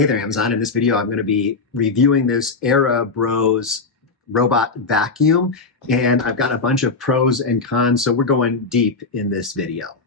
Hey there, Amazon. In this video, I'm going to be reviewing this Erabros robot vacuum, and I've got a bunch of pros and cons, so we're going deep in this video.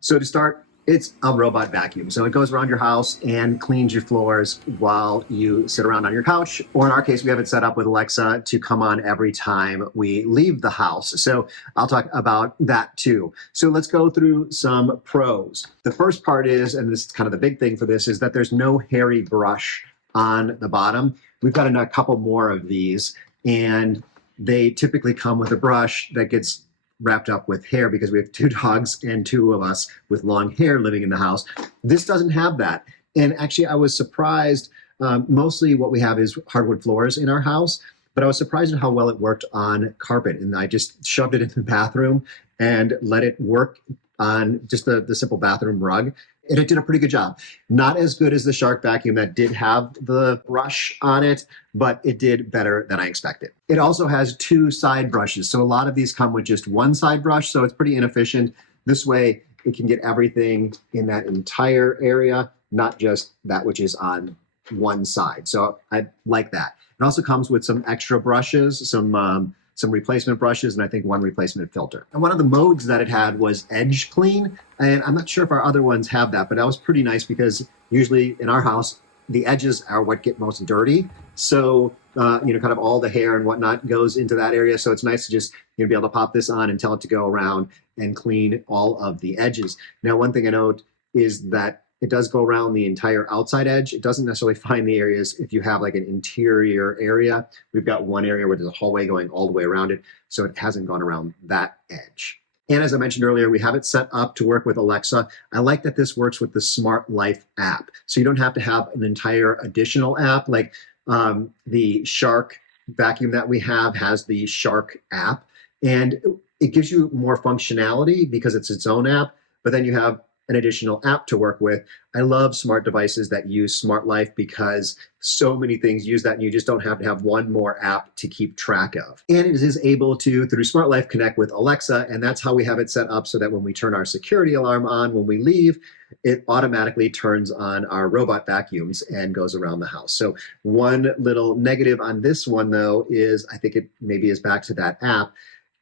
So to start, it's a robot vacuum. So it goes around your house and cleans your floors while you sit around on your couch, or in our case, we have it set up with Alexa to come on every time we leave the house. So I'll talk about that too. So let's go through some pros. The first part is, and this is kind of the big thing for this, is that there's no hairy brush on the bottom. We've got a couple more of these, and they typically come with a brush that gets wrapped up with hair because we have two dogs and two of us with long hair living in the house. This doesn't have that. And actually, I was surprised. Mostly what we have is hardwood floors in our house, but I was surprised at how well it worked on carpet. And I just shoved it in the bathroom and let it work on just the simple bathroom rug. And it did a pretty good job. Not as good as the Shark vacuum that did have the brush on it, but it did better than I expected. It also has two side brushes. So a lot of these come with just one side brush, so it's pretty inefficient. This way, it can get everything in that entire area, not just that which is on one side. So I like that. It also comes with some extra brushes, some replacement brushes, and I think one replacement filter. And one of the modes that it had was edge clean, and I'm not sure if our other ones have that, but that was pretty nice because usually in our house, the edges are what get most dirty. So, kind of all the hair and whatnot goes into that area. So it's nice to just be able to pop this on and tell it to go around and clean all of the edges. Now, one thing I note is that it does go around the entire outside edge. It doesn't necessarily find the areas if you have like an interior area. We've got one area where there's a hallway going all the way around it, so it hasn't gone around that edge. And as I mentioned earlier, we have it set up to work with Alexa. I like that this works with the Smart Life app. So you don't have to have an entire additional app. Like the Shark vacuum that we have has the Shark app, and it gives you more functionality because it's its own app, but then you have an additional app to work with. I love smart devices that use Smart Life because so many things use that and you just don't have to have one more app to keep track of. And it is able to, through Smart Life, connect with Alexa, and that's how we have it set up so that when we turn our security alarm on when we leave, it automatically turns on our robot vacuums and goes around the house. So one little negative on this one though is, I think it maybe is back to that app,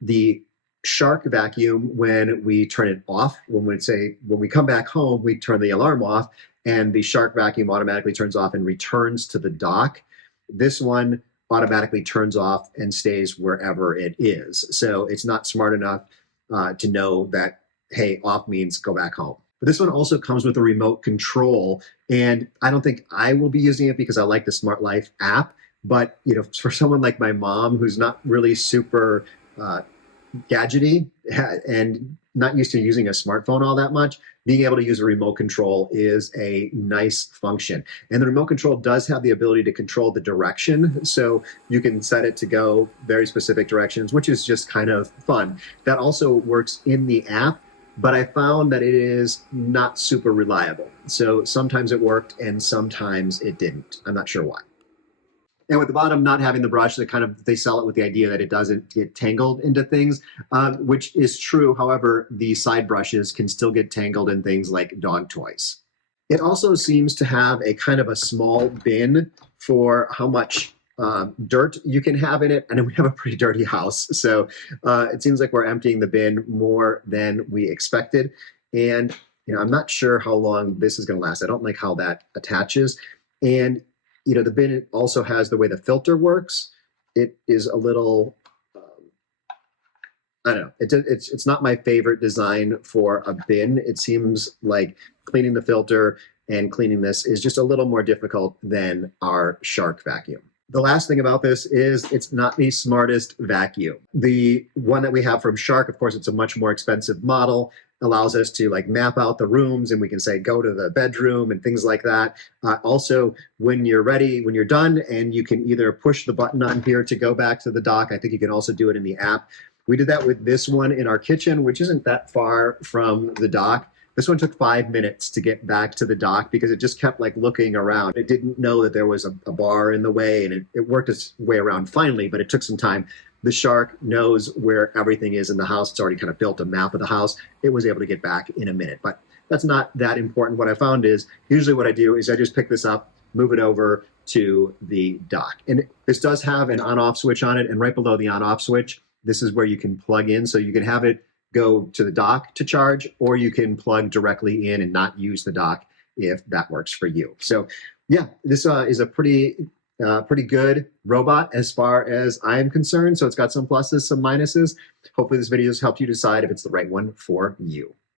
the Shark vacuum, when we turn it off, when we come back home, we turn the alarm off, and the Shark vacuum automatically turns off and returns to the dock. This one automatically turns off and stays wherever it is. So it's not smart enough to know that, hey, off means go back home. But this one also comes with a remote control, and I don't think I will be using it because I like the Smart Life app. But for someone like my mom who's not really super gadgety and not used to using a smartphone all that much, being able to use a remote control is a nice function. And the remote control does have the ability to control the direction. So you can set it to go very specific directions, which is just kind of fun. That also works in the app, but I found that it is not super reliable. So sometimes it worked and sometimes it didn't. I'm not sure why. And with the bottom not having the brush, they sell it with the idea that it doesn't get tangled into things, which is true. However, the side brushes can still get tangled in things like dog toys. It also seems to have a kind of a small bin for how much dirt you can have in it. And we have a pretty dirty house. So it seems like we're emptying the bin more than we expected. And I'm not sure how long this is going to last. I don't like how that attaches. And the bin also has the way the filter works. It is a little, I don't know. It's not my favorite design for a bin. It seems like cleaning the filter and cleaning this is just a little more difficult than our Shark vacuum. The last thing about this is it's not the smartest vacuum. The one that we have from Shark, of course, it's a much more expensive model, allows us to map out the rooms, and we can say, go to the bedroom and things like that. Also, when you're ready, when you're done, and you can either push the button on here to go back to the dock. I think you can also do it in the app. We did that with this one in our kitchen, which isn't that far from the dock. This one took 5 minutes to get back to the dock because it just kept looking around. It didn't know that there was a bar in the way, and it worked its way around finally, but it took some time. The Shark knows where everything is in the house. It's already kind of built a map of the house. It was able to get back in a minute, but that's not that important. What I found is usually what I do is I just pick this up, move it over to the dock. And this does have an on-off switch on it, and right below the on-off switch, this is where you can plug in. So you can have it go to the dock to charge, or you can plug directly in and not use the dock if that works for you. So yeah, this is a pretty good robot as far as I'm concerned. So it's got some pluses, some minuses. Hopefully this video has helped you decide if it's the right one for you.